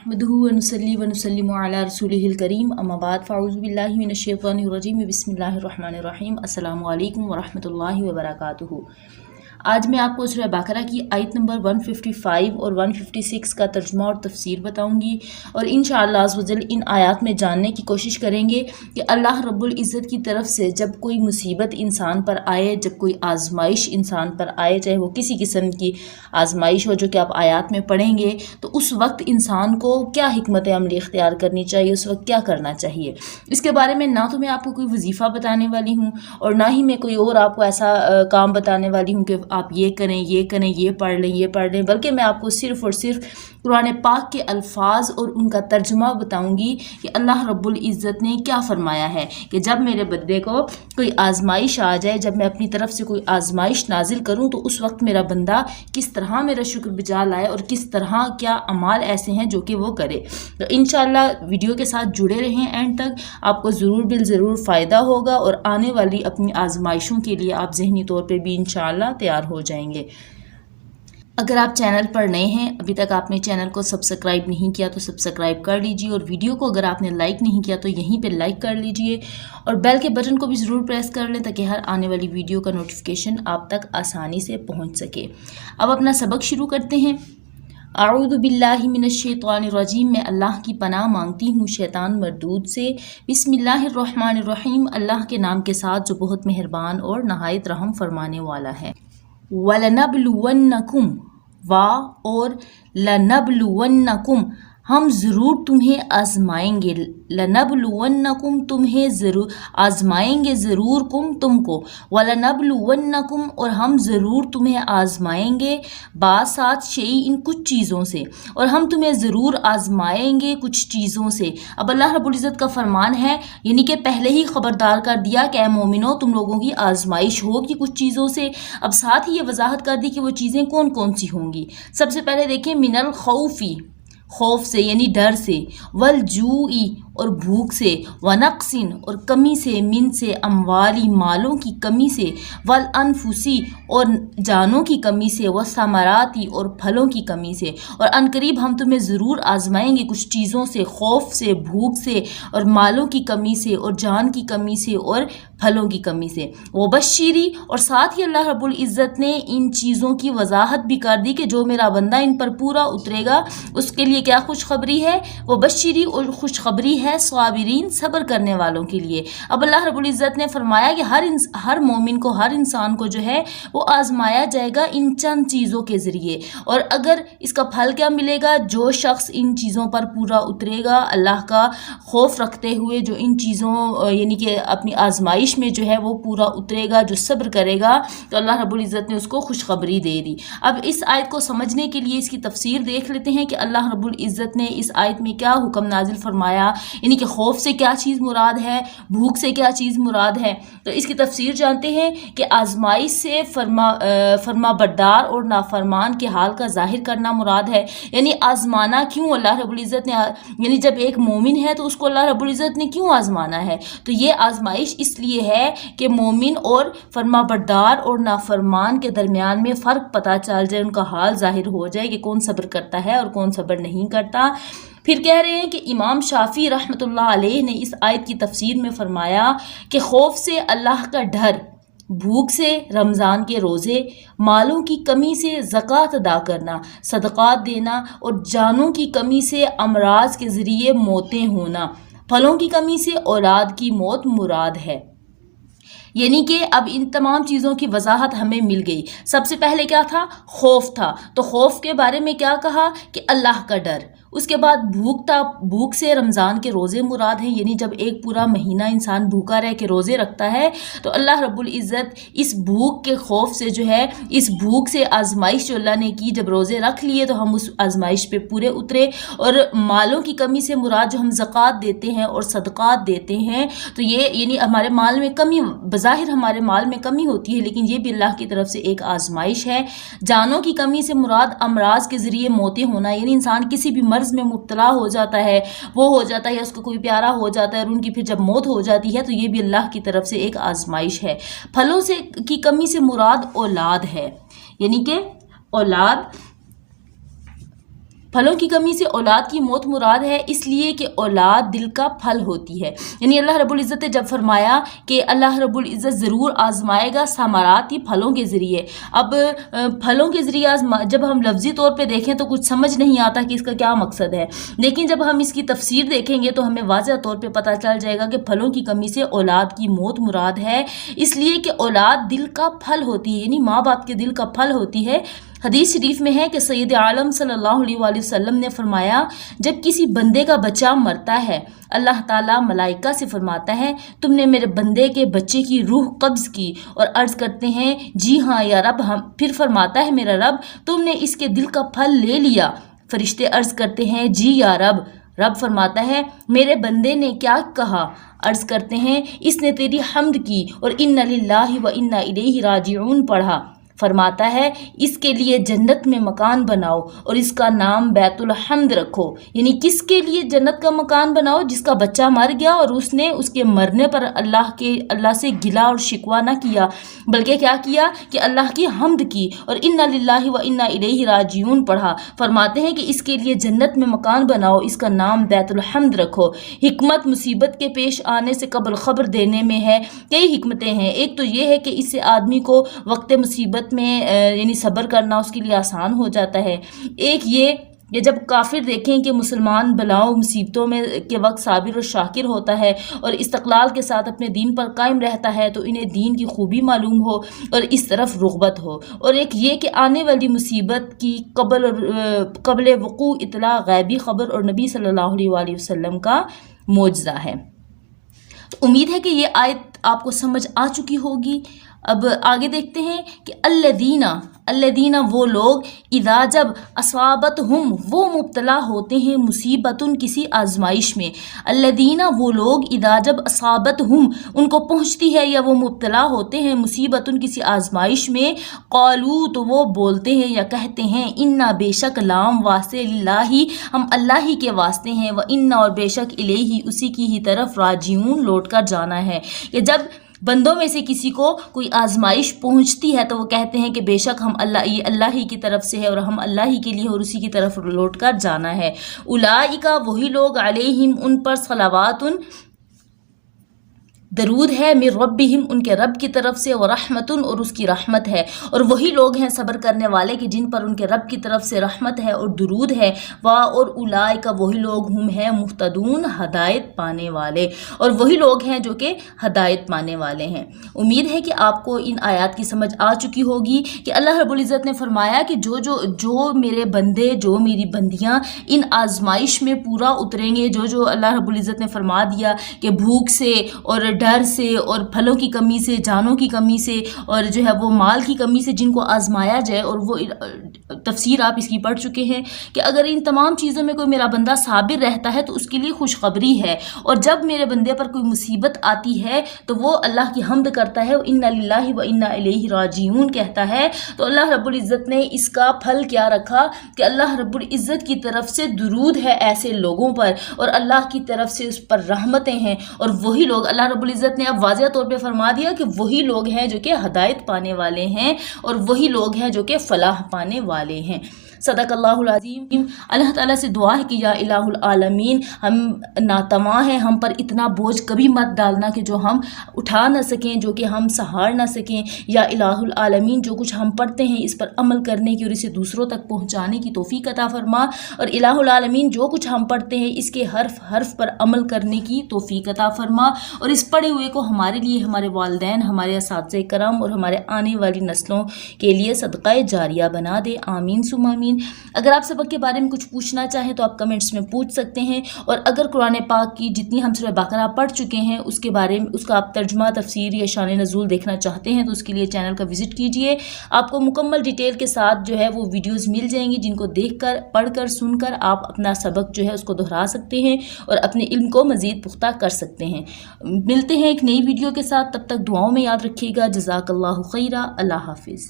नहमदुहु व नुसल्ली व नुसल्लिमु अला रसूलिहिल करीम अम्मा बाद फ़अऊज़ु बिल्लाहि मिनश शैतानिर रजीम बिस्मिल्लाहिर रहमानिर रहीम अस्सलामु अलैकुम व रहमतुल्लाहि व बरकातुहू। आज मैं आपको सूरह बकरा की आयत नंबर 155 और 156 का तर्जुमा और तफसीर बताऊंगी और इंशाअल्लाह अज़्ज़ व जल इन आयात में जानने की कोशिश करेंगे कि अल्लाह रब्बुल इज़्ज़त की तरफ से जब कोई मुसीबत इंसान पर आए, जब कोई आजमाइश इंसान पर आए, चाहे वो किसी किस्म की आजमाइश हो जो कि आप आयात में पढ़ेंगे, तो उस वक्त इंसान को क्या हिकमत अमली इख्तियार करनी चाहिए, उस वक्त क्या करना चाहिए। इसके बारे में ना तो मैं आपको कोई वजीफ़ा बताने वाली हूँ और ना ही मैं कोई और आपको ऐसा काम बताने वाली हूँ कि आप ये करें, ये करें, ये पढ़ लें, ये पढ़ लें, बल्कि मैं आपको सिर्फ़ और सिर्फ कुरान पाक के अल्फाज और उनका तर्जुमा बताऊंगी कि अल्लाह रब्बुल इज़्ज़त ने क्या फ़रमाया है कि जब मेरे बंदे को कोई आजमाइश आ जाए, जब मैं अपनी तरफ से कोई आजमाइश नाजिल करूं, तो उस वक्त मेरा बंदा किस तरह मेरा शुक्र बजा लाए और किस तरह क्या अमाल ऐसे हैं जो कि वो करे। तो इंशाअल्लाह वीडियो के साथ जुड़े रहें एंड तक, आपको ज़रूर बिल ज़रूर फ़ायदा होगा और आने वाली अपनी आजमाइशों के लिए आप ज़हनी तौर पर भी इंशाअल्लाह तैयार हो जाएंगे। अगर आप चैनल पर नए हैं, अभी तक आपने चैनल को सब्सक्राइब नहीं किया तो सब्सक्राइब कर लीजिए और वीडियो को अगर आपने लाइक नहीं किया तो यहीं पे लाइक कर लीजिए और बेल के बटन को भी ज़रूर प्रेस कर लें ताकि हर आने वाली वीडियो का नोटिफिकेशन आप तक आसानी से पहुंच सके। अब अपना सबक शुरू करते हैं। आऊज़ु बिल्लाहि मिनश शैतानिर रजीम, मैं अल्लाह की पनाह मांगती हूँ शैतान मरदूद से। बिस्मिल्लाहिर रहमानिर रहीम, अल्लाह के नाम के साथ जो बहुत मेहरबान और नहायत रहम फरमाने वाला है। वलनबलुवन्नकुम, वा और लनबलुवन्नकुम, हम ज़रूर तुम्हें आजमाएंगे। लनबलुवन्नकुम, तुम्हें ज़रूर आजमाएंगे, ज़रूर कुम तुमको। वलनबलुवन्नकुम, और हम ज़रूर तुम्हें आजमाएंगे, बासात शई, इन कुछ चीज़ों से, और हम तुम्हें ज़रूर आजमाएंगे कुछ चीज़ों से। अब अल्लाह रब्बुल इज़्ज़त का फरमान है, यानी कि पहले ही ख़बरदार कर दिया कि ऐ मोमिनो, तुम लोगों की आजमाइश होगी कुछ चीज़ों से। अब साथ ही ये वजाहत कर दी कि वो चीज़ें कौन कौन सी होंगी। सबसे पहले देखें, मिनल खौफी, खौफ से यानी डर से, वल जूई, और भूख से, वनक्सिन, और कमी से, मिन से, अमवाली, मालों की कमी से, वल अनफुसी, और जानों की कमी से, व समराती, और फलों की कमी से। और अनकरीब हम तुम्हें ज़रूर आजमाएंगे कुछ चीज़ों से, खौफ से, भूख से, और मालों की कमी से, और जान की कमी से, और फलों की कमी से। वो बशीरी, और साथ ही अल्लाह रब्बुल इज़्ज़त ने इन चीज़ों की वजाहत भी कर दी कि जो मेरा बंदा इन पर पूरा उतरेगा उसके लिए क्या खुशखबरी है। वो बशीरी, और खुशखबरी है स्वाबिरीन, सब्र करने वालों के लिए। अब अल्लाह रब्बुल इज़्ज़त ने फरमाया कि हर मोमिन को, हर इंसान को जो है वो आजमाया जाएगा इन चंद चीज़ों के ज़रिए। और अगर इसका फल क्या मिलेगा, जो शख्स इन चीज़ों पर पूरा उतरेगा, अल्लाह का खौफ रखते हुए जो इन चीज़ों यानी कि अपनी आजमाइश में जो है वो पूरा उतरेगा, जो सब्र करेगा, तो अल्लाह रब्बुल इज़्ज़त ने उसको खुशखबरी दे दी। अब इस आयत को समझने के लिए इसकी तफसीर देख लेते हैं कि अल्लाह रब्बुल इज़्ज़त ने इस आयत में क्या हुक्म नाजिल फरमाया, यानी कि खौफ से क्या चीज़ मुराद है, भूख से क्या चीज़ मुराद है। तो इसकी तफसीर जानते हैं कि आजमाइश से फरमा बरदार और नाफरमान के हाल का जाहिर करना मुराद है। यानी आजमाना क्यों अल्लाह रब्बुल इज़्ज़त ने, यानी जब एक मोमिन है तो उसको अल्लाह रब्बुल इज़्ज़त ने क्यों आजमाना है, तो ये आजमाइश इसलिए है कि मोमिन और फरमा बरदार और नाफरमान के दरमियान में फ़र्क पता चल जाए, उनका हाल जाहिर हो जाए कि कौन सब्र करता है और कौन सब्र नहीं करता। फिर कह रहे हैं कि इमाम शाफी रहमतुल्लाह अलैह ने इस आयत की तफसीर में फरमाया कि खौफ से अल्लाह का डर, भूख से रमज़ान के रोज़े, मालों की कमी से ज़कात अदा करना, सदक़ात देना, और जानों की कमी से अमराज के ज़रिए मौतें होना, फलों की कमी से औलाद की मौत मुराद है। यानी कि अब इन तमाम चीज़ों की वजाहत हमें मिल गई। सबसे पहले क्या था, खौफ था, तो खौफ के बारे में क्या कहा कि अल्लाह का डर। उसके बाद भूख था, भूख से रमज़ान के रोज़े मुराद हैं, यानी जब एक पूरा महीना इंसान भूखा रह के रोज़े रखता है तो अल्लाह रब्बुल इज़्ज़त इस भूख के खौफ से जो है, इस भूख से आजमाइश जो अल्लाह ने की, जब रोज़े रख लिए तो हम उस आजमाइश पे पूरे उतरे। और मालों की कमी से मुराद जो हम ज़कात देते हैं और सदक़ात देते हैं, तो ये यानी हमारे माल में कमी, बज़ाहिर हमारे माल में कमी होती है, लेकिन ये भी अल्लाह की तरफ से एक आजमाइश है। जानों की कमी से मुराद अमराज के ज़रिए मौतें होना, यानी इंसान किसी भी मर्ज़ में मुब्तला हो जाता है, वो हो जाता है, उसको कोई प्यारा हो जाता है और उनकी फिर जब मौत हो जाती है तो ये भी अल्लाह की तरफ से एक आजमाइश है। फलों से की कमी से मुराद औलाद है, यानी कि औलाद پھلوں کی کمی سے اولاد کی موت مراد ہے اس لیے کہ اولاد دل کا پھل ہوتی ہے. یعنی اللہ رب العزت نے جب فرمایا کہ اللہ رب العزت ضرور آزمائے گا ثمراتی پھلوں کے ذریعے. اب پھلوں کے ذریعے جب ہم لفظی طور پہ دیکھیں تو کچھ سمجھ نہیں آتا کہ اس کا کیا مقصد ہے، لیکن جب ہم اس کی تفسیر دیکھیں گے تو ہمیں واضح طور پہ پتہ چل جائے گا کہ پھلوں کی کمی سے اولاد کی موت مراد ہے اس لیے کہ اولاد دل کا پھل ہوتی ہے، یعنی ماں باپ کے دل کا پھل ہوتی ہے. حدیث شریف میں ہے کہ سید عالم صلی اللہ علیہ وآلہ وسلم نے فرمایا جب کسی بندے کا بچہ مرتا ہے اللہ تعالیٰ ملائکہ سے فرماتا ہے تم نے میرے بندے کے بچے کی روح قبض کی، اور عرض کرتے ہیں جی ہاں یا رب پھر فرماتا ہے میرا رب تم نے اس کے دل کا پھل لے لیا. فرشتے عرض کرتے ہیں جی یا رب فرماتا ہے میرے بندے نے کیا کہا؟ عرض کرتے ہیں اس نے تیری حمد کی اور انا للہ و انا الیہ راجعون پڑھا. فرماتا ہے اس کے لیے جنت میں مکان بناؤ اور اس کا نام بیت الحمد رکھو. یعنی کس کے لیے جنت کا مکان بناؤ؟ جس کا بچہ مر گیا اور اس نے اس کے مرنے پر اللہ سے گلا اور شکوہ نہ کیا، بلکہ کیا کیا کہ اللہ کی حمد کی اور انا للہ و انا الیہ راجعون پڑھا. فرماتے ہیں کہ اس کے لیے جنت میں مکان بناؤ، اس کا نام بیت الحمد رکھو. حکمت مصیبت کے پیش آنے سے قبل خبر دینے میں ہے. کئی حکمتیں ہیں. ایک تو یہ ہے کہ اس سے آدمی کو وقت مصیبت میں یعنی صبر کرنا اس کے لیے آسان ہو جاتا ہے. ایک یہ کہ جب کافر دیکھیں کہ مسلمان بلاؤں مصیبتوں میں کے وقت صابر اور شاکر ہوتا ہے اور استقلال کے ساتھ اپنے دین پر قائم رہتا ہے تو انہیں دین کی خوبی معلوم ہو اور اس طرف رغبت ہو. اور ایک یہ کہ آنے والی مصیبت کی قبل وقوع اطلاع غیبی خبر اور نبی صلی اللہ علیہ وآلہ وسلم کا معجزہ ہے. تو امید ہے کہ یہ آیت آپ کو سمجھ آ چکی ہوگی. اب آگے دیکھتے ہیں کہ الذین وہ لوگ اذا جب اصابتہم وہ مبتلا ہوتے ہیں مصیبتن کسی آزمائش میں. الذین وہ لوگ اذا جب اصابتہم ان کو پہنچتی ہے یا وہ مبتلا ہوتے ہیں مصیبتن کسی آزمائش میں قالو تو وہ بولتے ہیں یا کہتے ہیں انا بے شک لام واسطے للہ ہم اللہ ہی کے واسطے ہیں و انا اور بے شک الیہ اسی کی ہی طرف راجعون لوٹ کر جانا ہے. کہ جب بندوں میں سے کسی کو کوئی آزمائش پہنچتی ہے تو وہ کہتے ہیں کہ بے شک ہم یہ اللہ ہی کی طرف سے ہے اور ہم اللہ ہی کے لیے اور اسی کی طرف لوٹ کر جانا ہے. اولئک وہی لوگ علیہم ان پر صلوات درود ہے من ربہم ان کے رب کی طرف سے ورحمت اور اس کی رحمت ہے. اور وہی لوگ ہیں صبر کرنے والے کہ جن پر ان کے رب کی طرف سے رحمت ہے اور درود ہے. اور اولئک وہی لوگ ہم ہیں مہتدون ہدایت پانے والے، اور وہی لوگ ہیں جو کہ ہدایت پانے والے ہیں. امید ہے کہ آپ کو ان آیات کی سمجھ آ چکی ہوگی کہ اللہ رب العزت نے فرمایا کہ جو میرے بندے جو میری بندیاں ان آزمائش میں پورا اتریں گے، جو اللہ رب العزت نے فرما دیا کہ بھوک سے اور ڈر سے اور پھلوں کی کمی سے، جانوں کی کمی سے اور جو ہے وہ مال کی کمی سے جن کو آزمایا جائے، اور وہ تفسیر آپ اس کی پڑھ چکے ہیں کہ اگر ان تمام چیزوں میں کوئی میرا بندہ صابر رہتا ہے تو اس کے لیے خوشخبری ہے. اور جب میرے بندے پر کوئی مصیبت آتی ہے تو وہ اللہ کی حمد کرتا ہے، انا للہ و انا الیہ راجعون کہتا ہے. تو اللہ رب العزت نے اس کا پھل کیا رکھا کہ اللہ رب العزت کی طرف سے درود ہے ایسے لوگوں پر اور اللہ کی طرف سے اس پر رحمتیں ہیں. اور وہی لوگ اللہ رب العزت نے اب واضح طور پہ فرما دیا کہ وہی لوگ ہیں جو کہ ہدایت پانے والے ہیں اور وہی لوگ ہیں جو کہ فلاح پانے والے ہیں. صدق اللہ العظیم. اللہ تعالیٰ سے دعا ہے کہ یا الہ العالمین ہم ناتواں ہیں، ہم پر اتنا بوجھ کبھی مت ڈالنا کہ جو ہم اٹھا نہ سکیں، جو کہ ہم سہار نہ سکیں. یا الہ العالمین جو کچھ ہم پڑھتے ہیں اس پر عمل کرنے کی اور اسے دوسروں تک پہنچانے کی توفیق عطا فرما. اور الہ العالمین جو کچھ ہم پڑھتے ہیں اس کے حرف حرف پر عمل کرنے کی توفیق عطا فرما. اور اس پڑھے ہوئے کو ہمارے لیے، ہمارے والدین، ہمارے اساتذہ کرام اور ہمارے آنے والی نسلوں کے لیے صدقہ جاریہ بنا دے. آمین ثم آمین. اگر آپ سبق کے بارے میں کچھ پوچھنا چاہیں تو آپ کمنٹس میں پوچھ سکتے ہیں. اور اگر قرآن پاک کی جتنی ہم سورہ بقرہ پڑھ چکے ہیں اس کے بارے میں اس کا آپ ترجمہ، تفسیر یا شان نزول دیکھنا چاہتے ہیں تو اس کے لیے چینل کا وزٹ کیجئے. آپ کو مکمل ڈیٹیل کے ساتھ جو ہے وہ ویڈیوز مل جائیں گی جن کو دیکھ کر، پڑھ کر، سن کر آپ اپنا سبق جو ہے اس کو دہرا سکتے ہیں اور اپنے علم کو مزید پختہ کر سکتے ہیں. ملتے ہیں ایک نئی ویڈیو کے ساتھ، تب تک دعاؤں میں یاد رکھیے گا. جزاک اللہ خیرہ. اللہ حافظ.